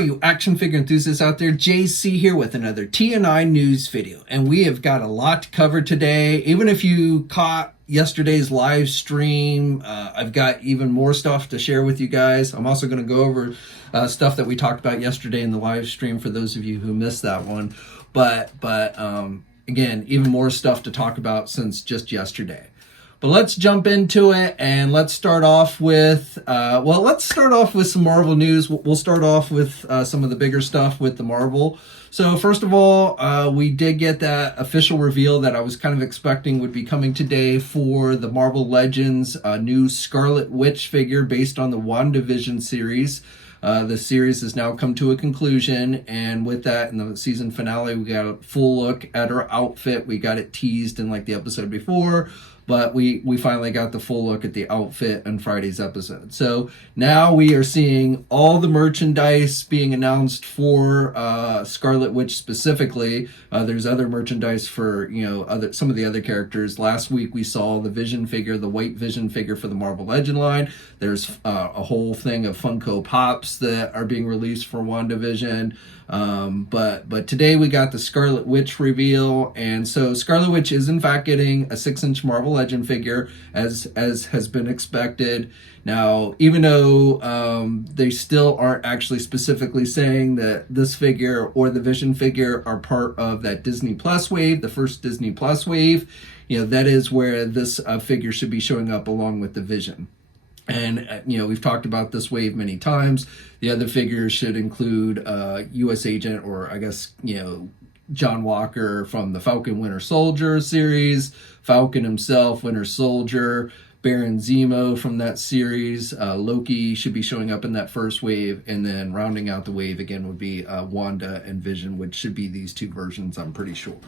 all you action figure enthusiasts out there, JC here with another TNINews video. And we have got a lot to cover today. Even if you caught yesterday's live stream, I've got even more stuff to share with you guys. I'm also going to go over stuff that we talked about yesterday in the live stream for those of you who missed that one. But again, even more stuff to talk about since just yesterday. But let's jump into it, and let's start off with, some Marvel news. We'll start off with some of the bigger stuff with the Marvel. So first of all, we did get that official reveal that I was kind of expecting would be coming today for the Marvel Legends new Scarlet Witch figure based on the WandaVision series. The series has now come to a conclusion, and with that, in the season finale, we got a full look at her outfit. We got it teased in like the episode before, but we finally got the full look at the outfit in Friday's episode. So now we are seeing all the merchandise being announced for Scarlet Witch specifically. There's other merchandise for some of the other characters. Last week we saw the Vision figure, the white Vision figure for the Marvel Legend line. There's a whole thing of Funko Pops that are being released for WandaVision. But today we got the Scarlet Witch reveal, and so Scarlet Witch is in fact getting a 6-inch Marvel Legend figure as has been expected. Now, even though they still aren't actually specifically saying that this figure or the Vision figure are part of that Disney Plus wave, the first Disney Plus wave, that is where this figure should be showing up along with the Vision. And, we've talked about this wave many times. The other figures should include U.S. Agent, or I guess, John Walker from the Falcon Winter Soldier series, Falcon himself, Winter Soldier, Baron Zemo from that series, Loki should be showing up in that first wave, and then rounding out the wave again would be Wanda and Vision, which should be these two versions, I'm pretty sure.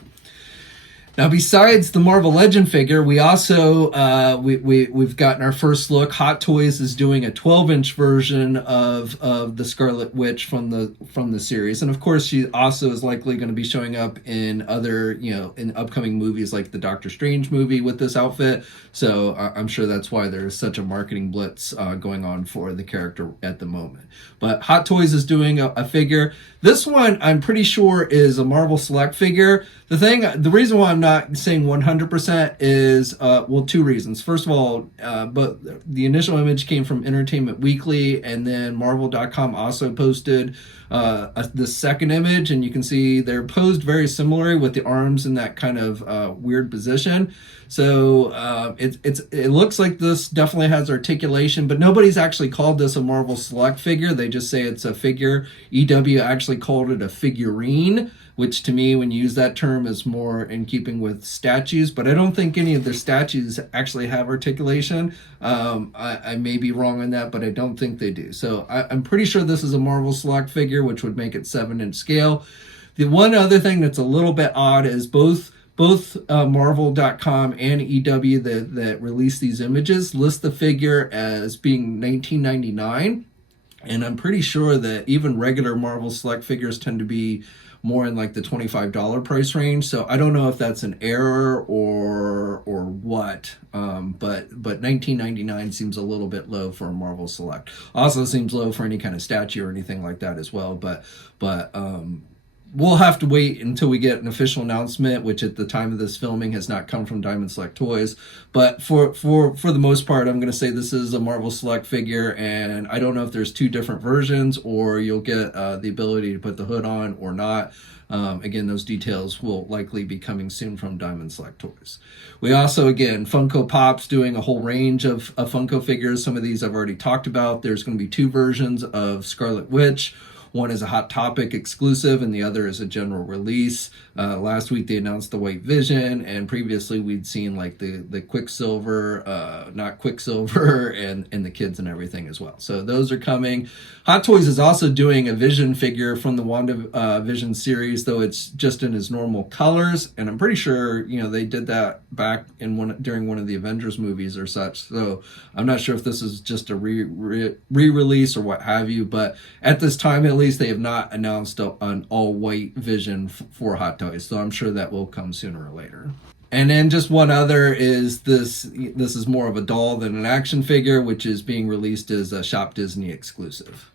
Now, besides the Marvel Legend figure, we also we've gotten our first look. Hot Toys is doing a 12-inch version of the Scarlet Witch from the series, and of course, she also is likely going to be showing up in other in upcoming movies like the Doctor Strange movie with this outfit. So I'm sure that's why there's such a marketing blitz going on for the character at the moment. But Hot Toys is doing a figure. This one, I'm pretty sure, is a Marvel Select figure. The reason why I'm not saying 100% is, two reasons. First of all, but the initial image came from Entertainment Weekly, and then Marvel.com also posted the second image, and you can see they're posed very similarly with the arms in that kind of weird position. So it looks like this definitely has articulation, but nobody's actually called this a Marvel Select figure. They just say it's a figure. EW actually called it a figurine, which to me, when you use that term, is more in keeping with statues, but I don't think any of their statues actually have articulation. I may be wrong on that, but I don't think they do. So I'm pretty sure this is a Marvel Select figure, which would make it 7-inch scale. The one other thing that's a little bit odd is both Marvel.com and EW that release these images list the figure as being $19.99, and I'm pretty sure that even regular Marvel Select figures tend to be more in like the $25 price range. So I don't know if that's an error or what, but $19.99 seems a little bit low for a Marvel Select. Also seems low for any kind of statue or anything like that as well. But we'll have to wait until we get an official announcement, which at the time of this filming has not come from Diamond Select Toys. But for the most part, I'm going to say this is a Marvel Select figure, and I don't know if there's two different versions or you'll get the ability to put the hood on or not. Again, those details will likely be coming soon from Diamond Select Toys. We also, again, Funko Pop's doing a whole range of Funko figures. Some of these I've already talked about. There's going to be two versions of Scarlet Witch. One is a Hot Topic exclusive, and the other is a general release. Last week they announced the White Vision, and previously we'd seen like the Quicksilver, not Quicksilver, and the kids and everything as well. So those are coming. Hot Toys is also doing a Vision figure from the WandaVision series, though it's just in his normal colors, and I'm pretty sure they did that back in during one of the Avengers movies or such. So I'm not sure if this is just a re-release or what have you, but at this time at least they have not announced an all-white Vision for Hot Toys, so I'm sure that will come sooner or later. And then just one other is this is more of a doll than an action figure, which is being released as a Shop Disney exclusive.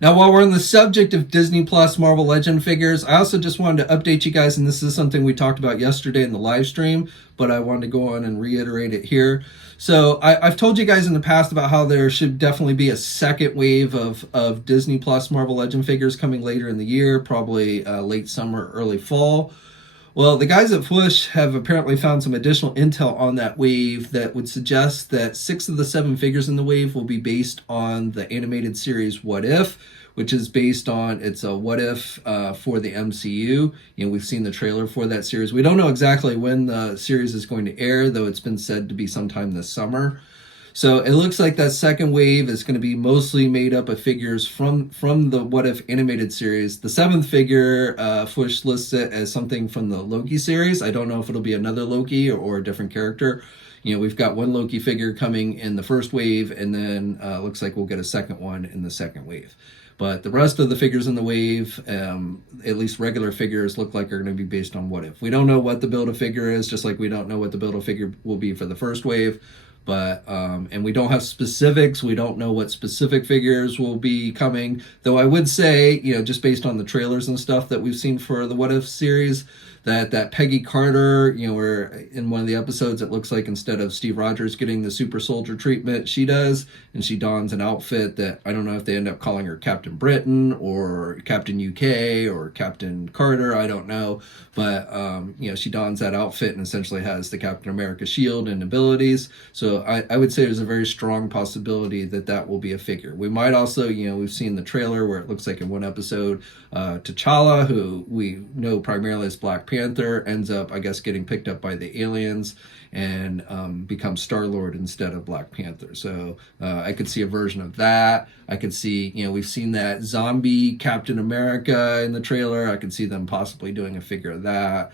Now, while we're on the subject of Disney Plus Marvel Legend figures, I also just wanted to update you guys, and this is something we talked about yesterday in the live stream, but I wanted to go on and reiterate it here. So I've told you guys in the past about how there should definitely be a second wave of Disney Plus Marvel Legend figures coming later in the year, probably late summer, early fall. Well, the guys at Flush have apparently found some additional intel on that wave that would suggest that 6 of the 7 figures in the wave will be based on the animated series What If, which is based on, it's a what if for the MCU. You know, we've seen the trailer for that series. We don't know exactly when the series is going to air, though it's been said to be sometime this summer. So it looks like that second wave is going to be mostly made up of figures from the What If animated series. The 7th figure, Fush lists it as something from the Loki series. I don't know if it'll be another Loki or a different character. You know, we've got one Loki figure coming in the first wave, and then looks like we'll get a second one in the second wave. But the rest of the figures in the wave, at least regular figures, look like are going to be based on What If. We don't know what the Build-A-Figure is, just like we don't know what the Build-A-Figure will be for the first wave. But and we don't have specifics. We don't know what specific figures will be coming. Though I would say, you know, just based on the trailers and stuff that we've seen for the What If series, that Peggy Carter, you know, where in one of the episodes it looks like instead of Steve Rogers getting the super soldier treatment, she does, and she dons an outfit that I don't know if they end up calling her Captain Britain or Captain UK or Captain Carter, I don't know, but you know, she dons that outfit and essentially has the Captain America shield and abilities. So I would say there's a very strong possibility that that will be a figure. We might also, you know, we've seen the trailer where it looks like in one episode, T'Challa, who we know primarily as Black Panther, ends up, I guess, getting picked up by the aliens and becomes Star-Lord instead of Black Panther. So I could see a version of that. I could see, you know, we've seen that zombie Captain America in the trailer. I could see them possibly doing a figure of that.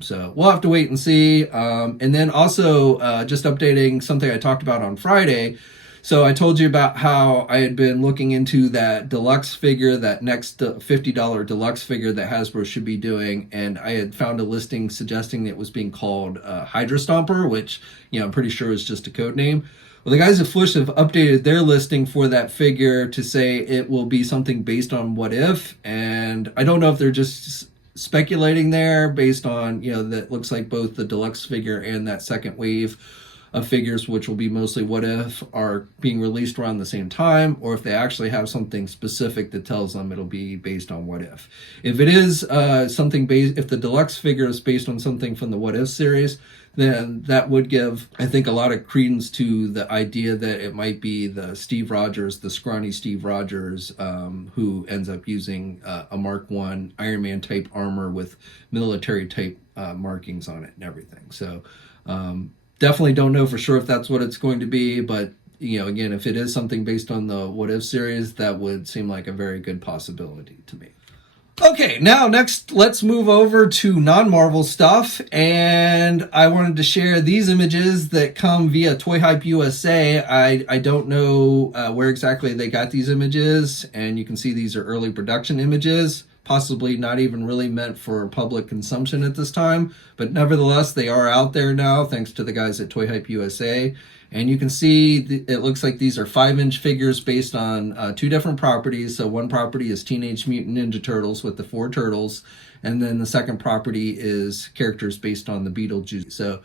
So we'll have to wait and see. And then also just updating something I talked about on Friday. So I told you about how I had been looking into that deluxe figure, that next $50 deluxe figure that Hasbro should be doing, and I had found a listing suggesting that it was being called Hydra Stomper, which, you know, I'm pretty sure is just a code name. Well, the guys at Flush have updated their listing for that figure to say it will be something based on What If, and I don't know if they're just speculating there based on, you know, that looks like both the deluxe figure and that second wave of figures, which will be mostly What If, are being released around the same time, or if they actually have something specific that tells them it'll be based on What If. If it is something based, if the deluxe figure is based on something from the What If series, then that would give, I think, a lot of credence to the idea that it might be the Steve Rogers, the scrawny Steve Rogers, who ends up using a Mark I Iron Man type armor with military type markings on it and everything. So definitely don't know for sure if that's what it's going to be, but, you know, again, if it is something based on the What If series, that would seem like a very good possibility to me. Okay, now next, let's move over to non-Marvel stuff, and I wanted to share these images that come via Toy Hype USA. I don't know where exactly they got these images, and you can see these are early production images, possibly not even really meant for public consumption at this time, but nevertheless, they are out there now, thanks to the guys at Toy Hype USA. And you can see it looks like these are 5-inch figures based on 2 different properties. So one property is Teenage Mutant Ninja Turtles with the 4 turtles, and then the second property is characters based on the Beetlejuice. So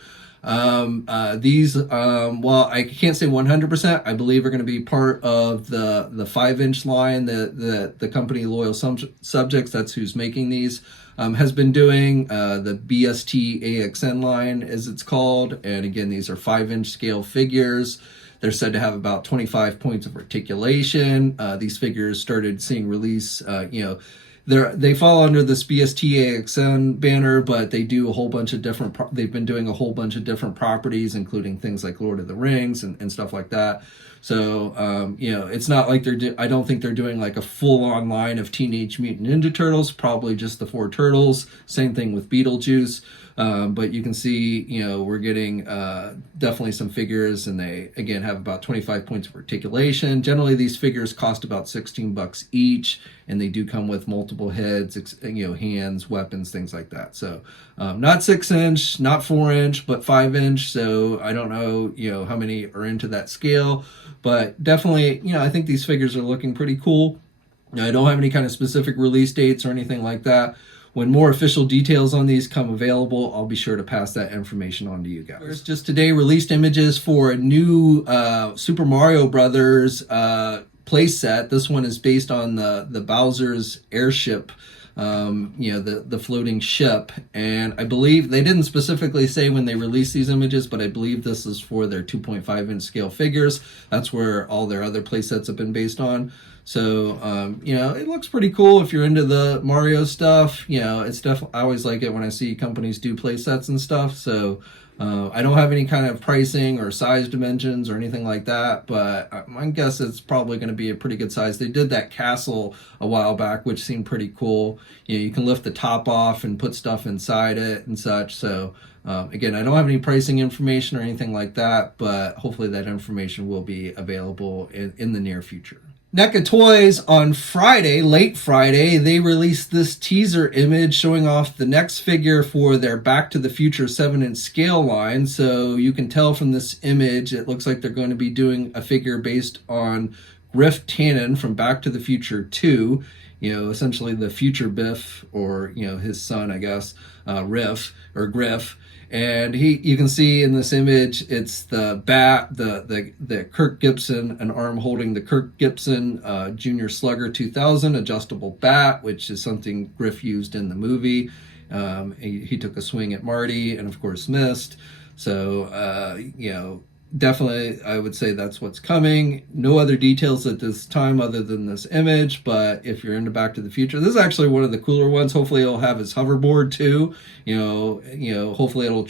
these, well, I can't say 100%. I believe are going to be part of the 5-inch line that the company Loyal Subjects, that's who's making these, has been doing, the BST AXN line, as it's called. And again, these are 5-inch scale figures. They're said to have about 25 points of articulation. These figures started seeing release, you know, they fall under this BST AXN banner, but they do a whole bunch of different, they've been doing a whole bunch of different properties, including things like Lord of the Rings and stuff like that. So, you know, it's not like I don't think they're doing like a full-on line of Teenage Mutant Ninja Turtles, probably just the 4 turtles. Same thing with Beetlejuice. But you can see, you know, we're getting definitely some figures, and they, again, have about 25 points of articulation. Generally, these figures cost about $16 each, and they do come with multiple heads, you know, hands, weapons, things like that. So not 6-inch, not 4-inch, but 5-inch. So I don't know, you know, how many are into that scale, but definitely, you know, I think these figures are looking pretty cool. Now, I don't have any kind of specific release dates or anything like that. When more official details on these come available, I'll be sure to pass that information on to you guys. Just today released images for a new Super Mario Brothers playset. This one is based on the Bowser's Airship, the floating ship. And I believe they didn't specifically say when they released these images, but I believe this is for their 2.5 inch scale figures. That's where all their other playsets have been based on. So, it looks pretty cool if you're into the Mario stuff. It's definitely, I always like it when I see companies do play sets and stuff. So, I don't have any kind of pricing or size dimensions or anything like that, but my guess it's probably going to be a pretty good size. They did that castle a while back, which seemed pretty cool. You can lift the top off and put stuff inside it and such. So, again, I don't have any pricing information or anything like that, but hopefully that information will be available in the near future. Neca Toys on Friday, late Friday, they released this teaser image showing off the next figure for their Back to the Future 7-inch scale line. So you can tell from this image, it looks like they're going to be doing a figure based on Griff Tannen from Back to the Future 2. Essentially the future Biff, or, his son, I guess, Griff. And you can see in this image, it's the bat, the Kirk Gibson, an arm holding the Kirk Gibson Junior Slugger 2000 adjustable bat, which is something Griff used in the movie. He took a swing at Marty and, of course, missed. So, definitely, I would say that's what's coming. No other details at this time other than this image, but if you're into Back to the Future, this is actually one of the cooler ones. Hopefully it'll have his hoverboard too. Hopefully it'll,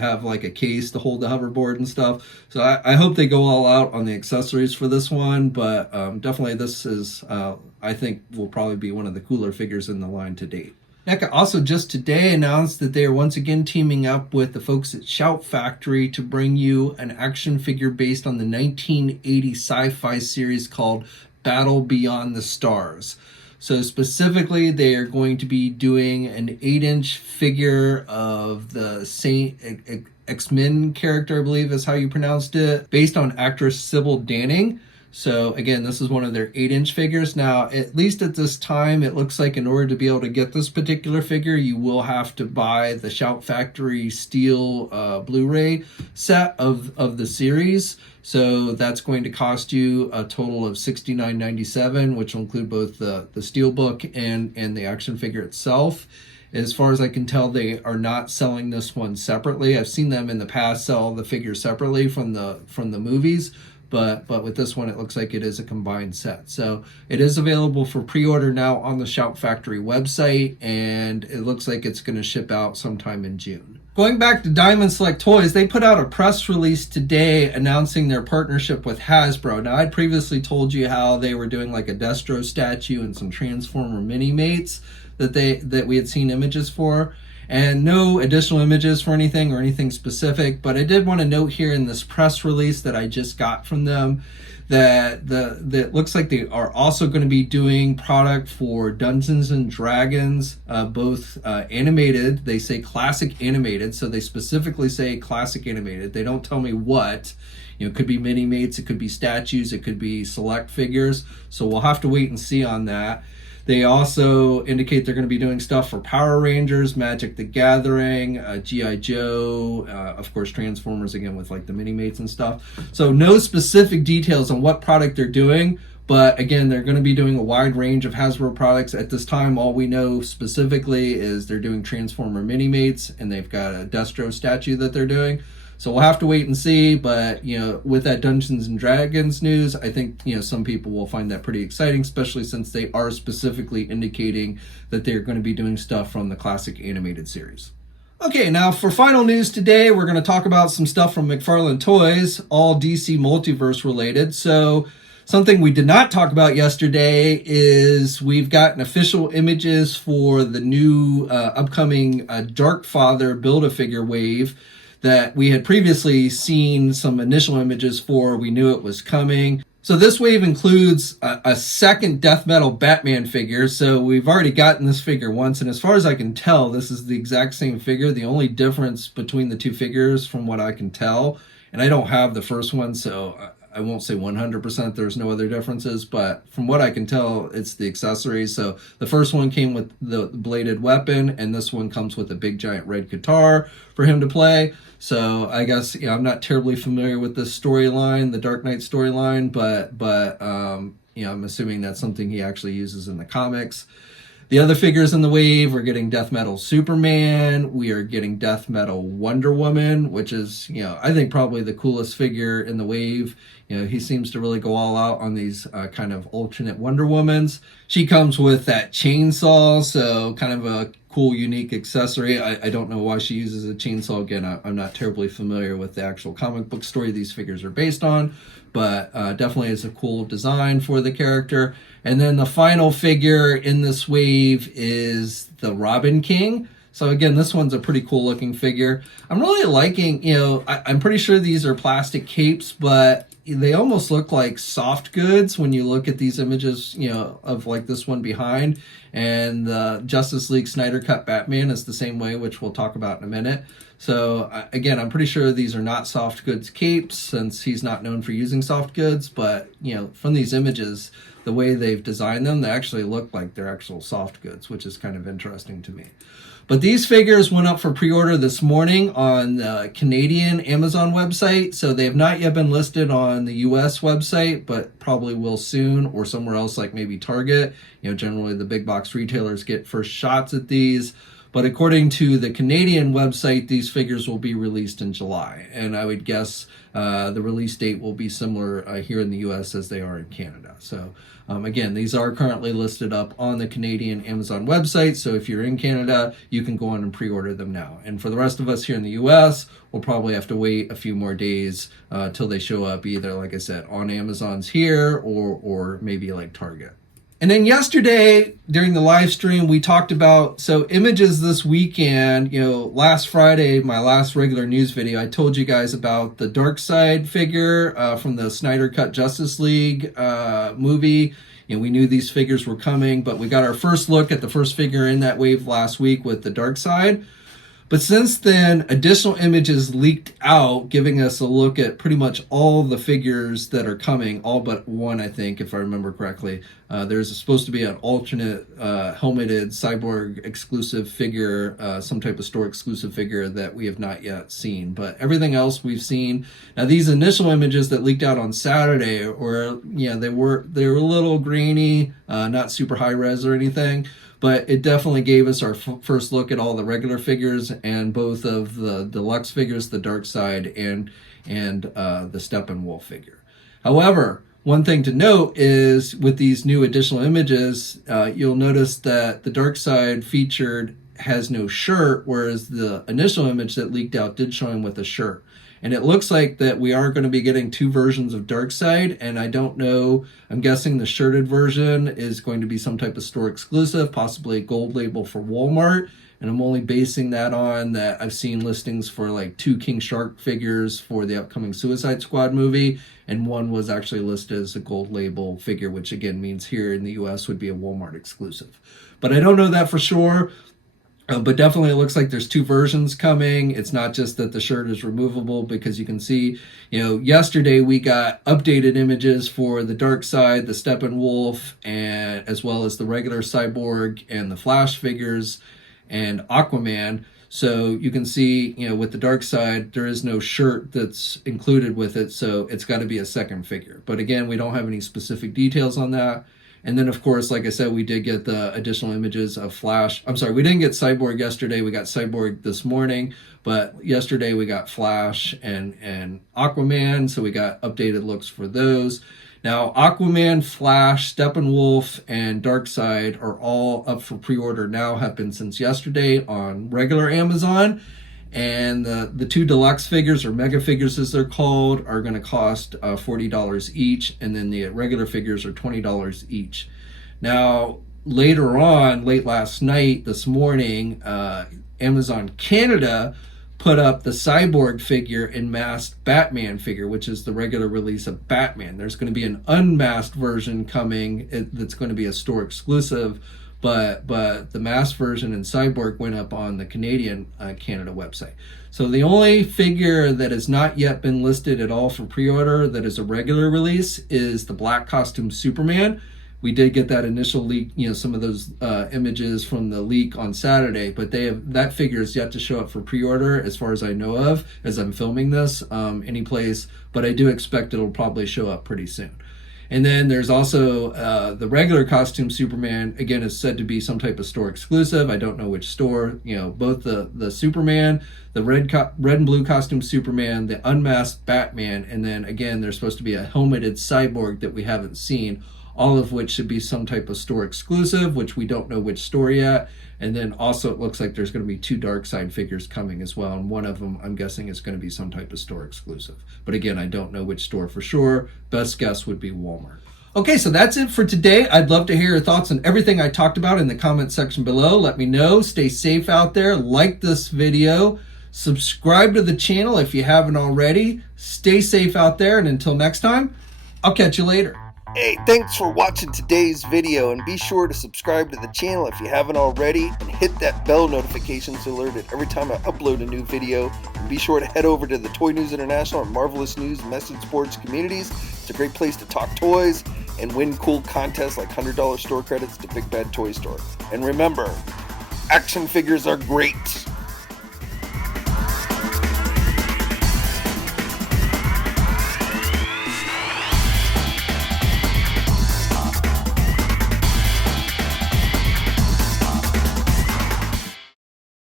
have like a case to hold the hoverboard and stuff. So I hope they go all out on the accessories for this one, but definitely this is, I think will probably be one of the cooler figures in the line to date. Neca also just today announced that they are once again teaming up with the folks at Shout Factory to bring you an action figure based on the 1980 sci-fi series called Battle Beyond the Stars. So specifically, they are going to be doing an 8-inch figure of the SaintExmin character, I believe is how you pronounced it, based on actress Sybil Danning. So again, this is one of their 8-inch figures. Now, at least at this time, it looks like in order to be able to get this particular figure, you will have to buy the Shout Factory Steel Blu-ray set of the series. So that's going to cost you a total of $69.97, which will include both the Steelbook and the action figure itself. As far as I can tell, they are not selling this one separately. I've seen them in the past sell the figure separately from the movies. But with this one, it looks like it is a combined set. So it is available for pre-order now on the Shout Factory website, and it looks like it's going to ship out sometime in June. Going back to Diamond Select Toys, they put out a press release today announcing their partnership with Hasbro. Now, I'd previously told you how they were doing like a Destro statue and some Transformer mini-mates that we had seen images for. And no additional images for anything or anything specific, but I did want to note here in this press release that I just got from them that that looks like they are also going to be doing product for Dungeons and Dragons, both animated. They say classic animated, so they specifically say classic animated. They don't tell me what. It could be mini mates, it could be statues, it could be select figures. So we'll have to wait and see on that. They also indicate they're going to be doing stuff for Power Rangers, Magic the Gathering, G.I. Joe, of course Transformers again with like the mini-mates and stuff. So no specific details on what product they're doing, but again, they're going to be doing a wide range of Hasbro products. At this time, all we know specifically is they're doing Transformer mini-mates, and they've got a Destro statue that they're doing. So we'll have to wait and see, but with that Dungeons and Dragons news, I think some people will find that pretty exciting, especially since they are specifically indicating that they're going to be doing stuff from the classic animated series. Okay, now for final news today, we're going to talk about some stuff from McFarlane Toys, all DC Multiverse related. So something we did not talk about yesterday is we've gotten official images for the new upcoming Darkfather Build-A-Figure wave that we had previously seen some initial images for. We knew it was coming. So this wave includes a second death metal Batman figure. So we've already gotten this figure once, and as far as I can tell, this is the exact same figure. The only difference between the two figures, from what I can tell, and I don't have the first one, so I won't say 100% there's no other differences, but from what I can tell, it's the accessories. So the first one came with the bladed weapon, and this one comes with a big giant red guitar for him to play. So I guess, I'm not terribly familiar with this storyline, the Dark Knight storyline, but I'm assuming that's something he actually uses in the comics. The other figures in the wave, we're getting Death Metal Superman, we are getting Death Metal Wonder Woman, which is, I think probably the coolest figure in the wave. He seems to really go all out on these kind of alternate Wonder Womans. She comes with that chainsaw, so kind of a cool, unique accessory. I don't know why she uses a chainsaw. Again, I'm not terribly familiar with the actual comic book story these figures are based on, but definitely is a cool design for the character. And then the final figure in this wave is the Robin King. So again, this one's a pretty cool looking figure. I'm really liking, I'm pretty sure these are plastic capes, but they almost look like soft goods when you look at these images, of like this one behind. And the Justice League Snyder Cut Batman is the same way, which we'll talk about in a minute. So again, I'm pretty sure these are not soft goods capes, since he's not known for using soft goods, but from these images, the way they've designed them, they actually look like they're actual soft goods, which is kind of interesting to me. But these figures went up for pre-order this morning on the Canadian Amazon website, so they have not yet been listed on the US website, but probably will soon, or somewhere else like maybe Target. Generally the big box retailers get first shots at these. But according to the Canadian website, these figures will be released in July. And I would guess the release date will be similar here in the US as they are in Canada. So again, these are currently listed up on the Canadian Amazon website. So if you're in Canada, you can go on and pre-order them now. And for the rest of us here in the US, we'll probably have to wait a few more days till they show up, either, like I said, on Amazon's here or maybe like Target. And then yesterday during the live stream, we talked about, so images this weekend, last Friday, my last regular news video, I told you guys about the Darkseid figure from the Snyder Cut Justice League movie. We knew these figures were coming, but we got our first look at the first figure in that wave last week with the Darkseid. But since then, additional images leaked out, giving us a look at pretty much all the figures that are coming, all but one, I think, if I remember correctly. There's supposed to be an alternate helmeted cyborg exclusive figure, some type of store exclusive figure that we have not yet seen. But everything else we've seen. Now, these initial images that leaked out on Saturday, they were a little grainy, not super high res or anything. But it definitely gave us our first look at all the regular figures and both of the deluxe figures, the Darkseid and the Steppenwolf figure. However, one thing to note is with these new additional images, you'll notice that the Darkseid featured has no shirt, whereas the initial image that leaked out did show him with a shirt. And it looks like that we are going to be getting two versions of Darkseid, and I don't know, I'm guessing the shirted version is going to be some type of store exclusive, possibly a gold label for Walmart, and I'm only basing that on that I've seen listings for like 2 King Shark figures for the upcoming Suicide Squad movie, and one was actually listed as a gold label figure, which again means here in the US would be a Walmart exclusive. But I don't know that for sure. But definitely it looks like there's 2 versions coming. It's not just that the shirt is removable, because you can see, yesterday we got updated images for the Darkseid, the Steppenwolf, and as well as the regular Cyborg and the Flash figures and Aquaman. So you can see, with the Darkseid, there is no shirt that's included with it, so it's got to be a second figure. But again, we don't have any specific details on that. And then, of course, like I said, we did get the additional images of Flash. I'm sorry, we didn't get Cyborg yesterday. We got Cyborg this morning. But yesterday we got Flash and Aquaman. So we got updated looks for those. Now, Aquaman, Flash, Steppenwolf, and Darkseid are all up for pre-order now, have been since yesterday on regular Amazon. And the 2 deluxe figures, or mega figures as they're called, are going to cost $40 each. And then the regular figures are $20 each. Now, later on, late last night, this morning, Amazon Canada put up the Cyborg figure and masked Batman figure, which is the regular release of Batman. There's going to be an unmasked version coming that's going to be a store exclusive. But the masked version and Cyborg went up on the Canadian Canada website. So the only figure that has not yet been listed at all for pre-order that is a regular release is the black costume Superman. We did get that initial leak, some of those images from the leak on Saturday, but that figure is yet to show up for pre-order as far as I know of, as I'm filming this, any place, but I do expect it'll probably show up pretty soon. And then there's also the regular costume Superman, again, is said to be some type of store exclusive. I don't know which store, both the Superman, the red and blue costume Superman, the unmasked Batman, and then again, there's supposed to be a helmeted cyborg that we haven't seen, all of which should be some type of store exclusive, which we don't know which store yet. And then also it looks like there's going to be 2 Darkseid figures coming as well. And one of them, I'm guessing, is going to be some type of store exclusive. But again, I don't know which store for sure. Best guess would be Walmart. Okay, so that's it for today. I'd love to hear your thoughts on everything I talked about in the comment section below. Let me know. Stay safe out there. Like this video. Subscribe to the channel if you haven't already. Stay safe out there. And until next time, I'll catch you later. Hey, thanks for watching today's video, and be sure to subscribe to the channel if you haven't already, and hit that bell notification to alert it every time I upload a new video. And be sure to head over to the Toy News International and Marvelous News message boards communities. It's a great place to talk toys and win cool contests like $100 store credits to Big Bad Toy Store. And remember, action figures are great.